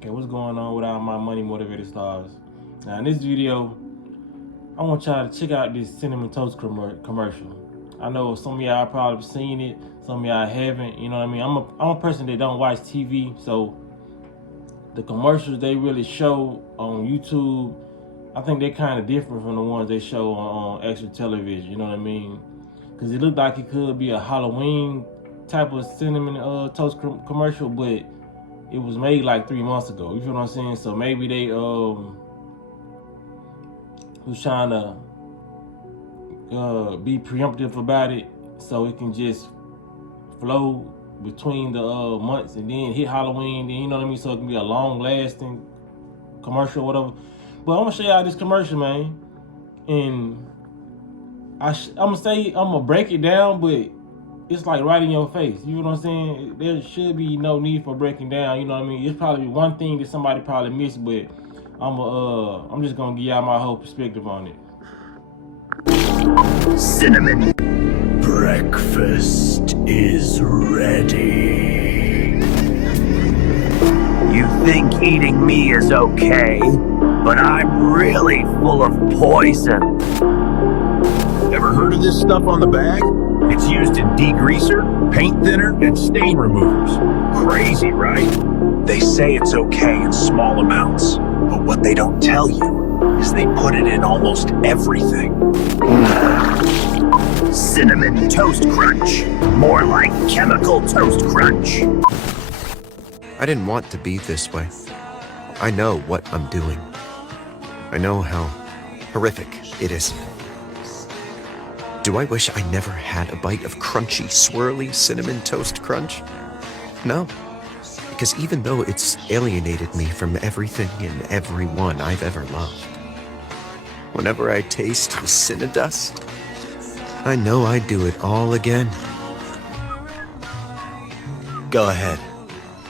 Okay, what's going on with all my money motivated stars? Now in this video, I want y'all to check out this cinnamon toast commercial. I know some of y'all probably seen it, some of y'all haven't. You know what I mean? I'm a person that don't watch TV, so the commercials they really show on YouTube, I think they're kind of different from the ones they show on actual television. You know what I mean? Because it looked like it could be a Halloween type of cinnamon toast commercial, but it was made like 3 months ago. You feel what I'm saying? So maybe they was trying to be preemptive about it, so it can just flow between the months and then hit Halloween. Then you know what I mean? So it can be a long-lasting commercial, or whatever. But I'm gonna show y'all this commercial, man, and I'm gonna break it down, but it's like right in your face. You know what I'm saying? There should be no need for breaking down. You know what I mean? It's probably one thing that somebody probably missed, but I'm just gonna give y'all my whole perspective on it. Cinnamon. Breakfast is ready. You think eating me is okay, but I'm really full of poison. Ever heard of this stuff on the bag? It's used in degreaser, paint thinner, and stain removers. Crazy, right? They say it's okay in small amounts, but what they don't tell you is they put it in almost everything. Cinnamon Toast Crunch. More like Chemical Toast Crunch. I didn't want to be this way. I know what I'm doing. I know how horrific it is. Do I wish I never had a bite of crunchy, swirly cinnamon toast crunch? No. Because even though it's alienated me from everything and everyone I've ever loved, whenever I taste the cinnadust, I know I'd do it all again. Go ahead.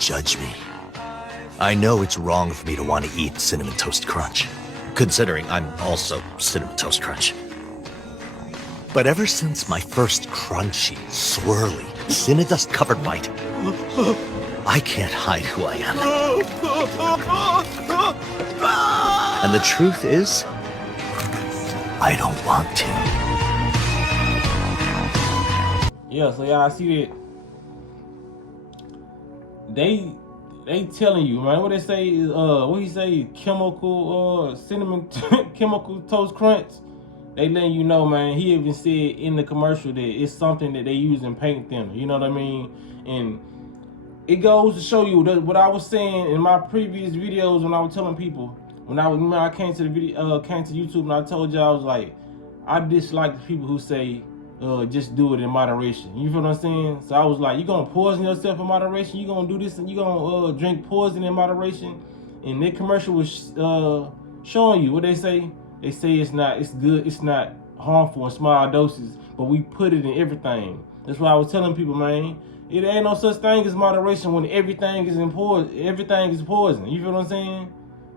Judge me. I know it's wrong for me to want to eat Cinnamon Toast Crunch, considering I'm also Cinnamon Toast Crunch. But ever since my first crunchy, swirly, cinnadust-covered bite, I can't hide who I am. And the truth is, I don't want to. Yeah, so y'all see that they telling you, man, what they say is what he say, chemical cinnamon chemical toast crunch. They letting you know, man. He even said in the commercial that it's something that they use in paint thinner. You know what I mean? And it goes to show you that what I was saying in my previous videos when I was telling people, when I came to the video, came to YouTube, and I told y'all, I was like, I dislike the people who say just do it in moderation. You feel what I'm saying? So I was like, you gonna poison yourself in moderation? You gonna do this and you gonna drink poison in moderation? And that commercial was showing you what they say. They say it's good, it's not harmful in small doses, but we put it in everything. That's why I was telling people, man, it ain't no such thing as moderation when everything is poison. You feel what I'm saying?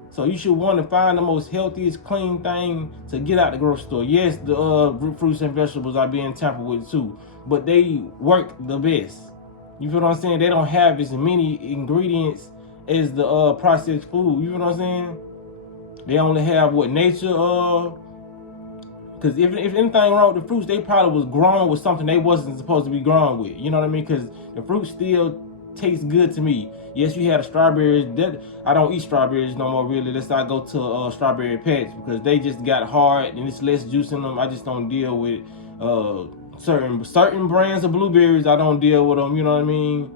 So you should want to find the most healthiest, clean thing to get out the grocery store. Yes, the fruits and vegetables are being tampered with too, but they work the best. You feel what I'm saying? They don't have as many ingredients as the processed food. You feel what I'm saying? They only have what nature, because if anything wrong with the fruits, they probably was grown with something they wasn't supposed to be grown with. You know what I mean? Because the fruit still tastes good to me. Yes, you had a strawberries. I don't eat strawberries no more, really. Let's not go to strawberry patch because they just got hard and it's less juice in them. I just don't deal with certain brands of blueberries. I don't deal with them. You know what I mean?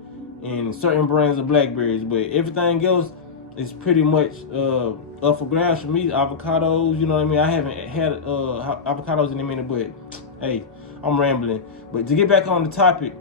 And certain brands of blackberries, but everything else is pretty much up for grabs for me. Avocados, you know what I mean? I haven't had avocados in a minute, but hey, I'm rambling. But to get back on the topic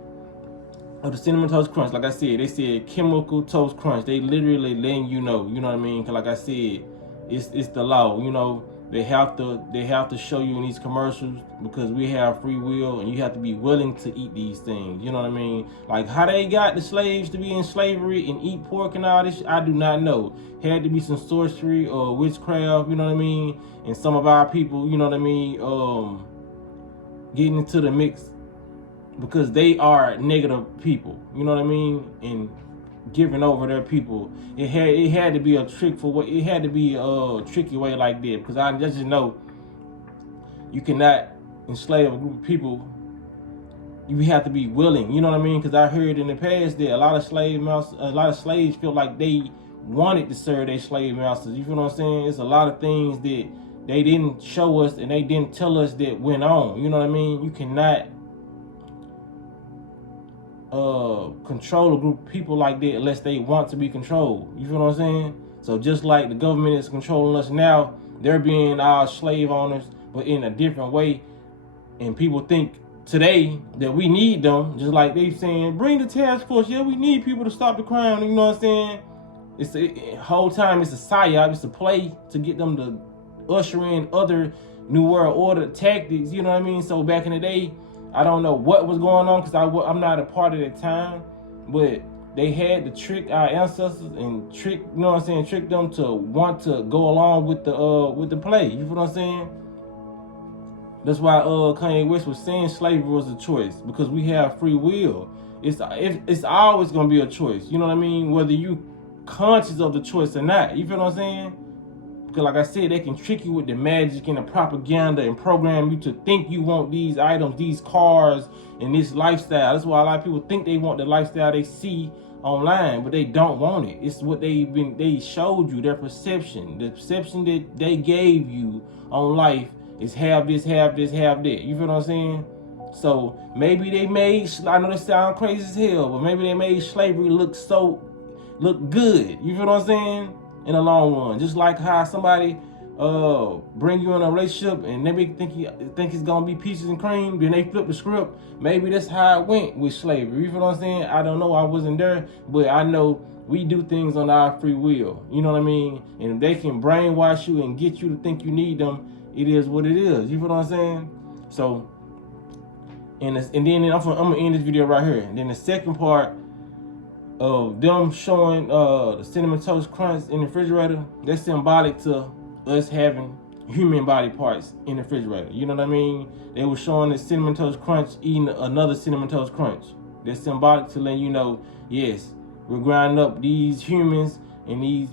of the cinnamon toast crunch, like I said, they said chemical toast crunch. They literally letting you know what I mean? Cause like I said, it's the law. You know, they have to show you in these commercials because we have free will and you have to be willing to eat these things. You know what I mean? Like how they got the slaves to be in slavery and eat pork and all this, I do not know. Had to be some sorcery or witchcraft, you know what I mean? And some of our people, you know what I mean, getting into the mix because they are negative people, you know what I mean? And giving over their people. It had to be a trick for what it had to be a tricky way like that, because I just know you cannot enslave a group of people. You have to be willing, you know what I mean? Because I heard in the past that a lot of slaves feel like they wanted to serve their slave masters. You feel what I'm saying? It's a lot of things that they didn't show us and they didn't tell us that went on. You know what I mean? You cannot control a group of people like that unless they want to be controlled. You feel what I'm saying? So just like the government is controlling us now, they're being our slave owners, but in a different way. And people think today that we need them, just like they saying, bring the task force. Yeah, we need people to stop the crime. You know what I'm saying? It's the whole time it's a psyop, it's a play to get them to usher in other New World Order tactics. You know what I mean? So back in the day, I don't know what was going on because I'm not a part of that time, but they had to trick our ancestors and trick, you know what I'm saying, trick them to want to go along with the play. You feel what I'm saying? That's why Kanye West was saying slavery was a choice, because we have free will. It's always gonna be a choice. You know what I mean? Whether you conscious of the choice or not. You feel what I'm saying? Because like I said, they can trick you with the magic and the propaganda and program you to think you want these items, these cars, and this lifestyle. That's why a lot of people think they want the lifestyle they see online, but they don't want it. It's what they showed you, their perception. The perception that they gave you on life is have this, have this, have that. You feel what I'm saying? So maybe they made, I know this sounds crazy as hell, but maybe they made slavery look good. You feel what I'm saying? In the long run, just like how somebody bring you in a relationship and they think it's gonna be peaches and cream, then they flip the script. Maybe that's how it went with slavery. You feel what I'm saying? I don't know, I wasn't there, but I know we do things on our free will. You know what I mean? And if they can brainwash you and get you to think you need them, it is what it is. You feel what I'm saying? So, and then I'm gonna end this video right here. And then the second part of them showing the Cinnamon Toast Crunch in the refrigerator, that's symbolic to us having human body parts in the refrigerator. You know what I mean? They were showing the Cinnamon Toast Crunch eating another Cinnamon Toast Crunch. That's symbolic to let you know, yes, we're grinding up these humans and we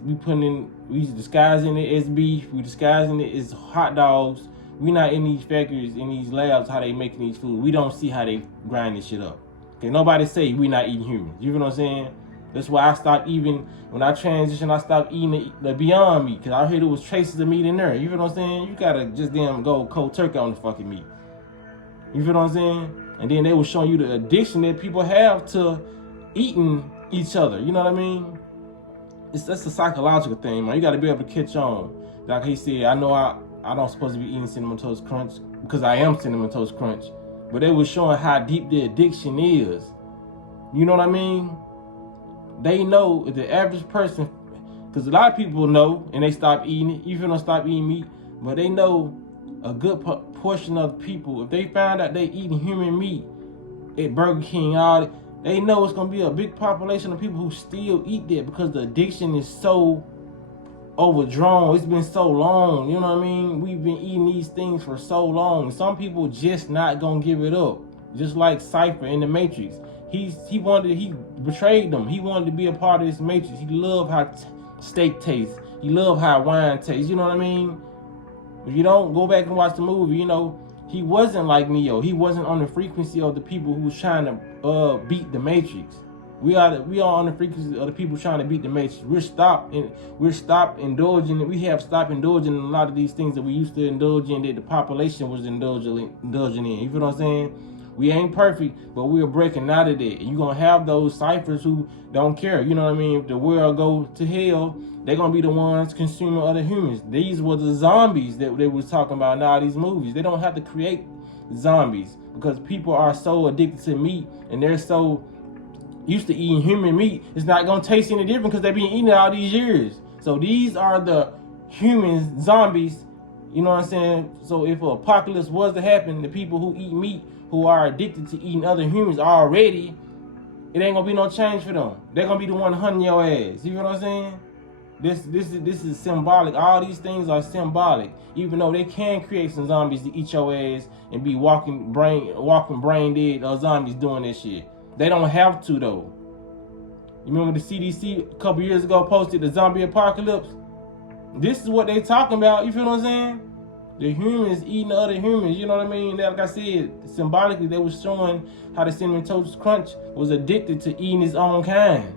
disguising it as beef, we disguising it as hot dogs. We not in these factories, in these labs, how they making these food. We don't see how they grind this shit up. Okay, nobody say we not eating humans. You know what I'm saying? That's why I stopped even, when I transitioned, I stopped eating the Beyond Meat, because I heard there was traces of meat in there. You feel what I'm saying? You gotta just damn go cold turkey on the fucking meat. You feel what I'm saying? And then they were showing you the addiction that people have to eating each other. You know what I mean? That's a psychological thing, man. You gotta be able to catch on. Like he said, I know I don't supposed to be eating Cinnamon Toast Crunch because I am Cinnamon Toast Crunch. But they were showing how deep the addiction is. You know what I mean? They know if the average person, because a lot of people know and they stop eating it, even don't stop eating meat, but they know a good portion of the people, if they find out they eating human meat at Burger King, they know it's gonna be a big population of people who still eat that because the addiction is so overdrawn. It's been so long, you know what I mean? We've been eating these things for so long. Some people just not gonna give it up. Just like Cypher in the Matrix. He betrayed them. He wanted to be a part of this Matrix. He loved how steak tastes. He loved how wine tastes. You know what I mean? If you don't go back and watch the movie, you know, he wasn't like Neo. He wasn't on the frequency of the people who was trying to beat the Matrix. We are on the frequency of the people trying to beat the Matrix. We have stopped indulging in a lot of these things that we used to indulge in, that the population was indulging in. You feel what I'm saying? We ain't perfect, but we are breaking out of that. And you're going to have those ciphers who don't care. You know what I mean? If the world go to hell, they're going to be the ones consuming other humans. These were the zombies that they was talking about in all these movies. They don't have to create zombies because people are so addicted to meat and they're so used to eating human meat. It's not going to taste any different because they've been eating it all these years. So these are the humans, zombies. You know what I'm saying? So if an apocalypse was to happen, the people who eat meat, who are addicted to eating other humans already, it ain't gonna be no change for them. They're gonna be the one hunting your ass. You know what I'm saying? This is symbolic. All these things are symbolic. Even though they can create some zombies to eat your ass and be walking brain dead zombies doing this shit. They don't have to though. You remember the CDC a couple years ago posted the zombie apocalypse? This is what they talking about, you feel what I'm saying? The humans eating other humans, you know what I mean? Like I said, symbolically, they was showing how the Cinnamon Toast Crunch was addicted to eating his own kind.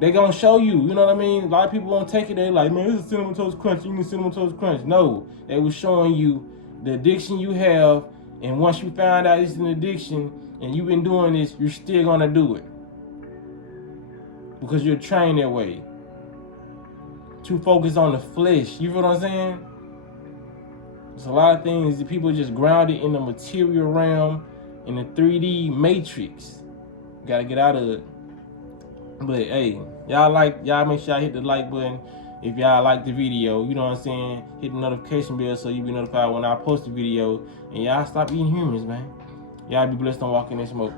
They gonna show you, you know what I mean? A lot of people won't take it, they like, man, this is Cinnamon Toast Crunch, you need Cinnamon Toast Crunch. No, they was showing you the addiction you have, and once you find out it's an addiction, and you've been doing this, you're still gonna do it. Because you're trained that way. Too focused on the flesh, you feel what I'm saying? There's a lot of things that people just grounded in the material realm, in the 3D matrix. Gotta get out of it. But hey, y'all make sure y'all hit the like button if y'all like the video, you know what I'm saying? Hit the notification bell so you be notified when I post a video. And y'all stop eating humans, man. Y'all be blessed on walking in smoke.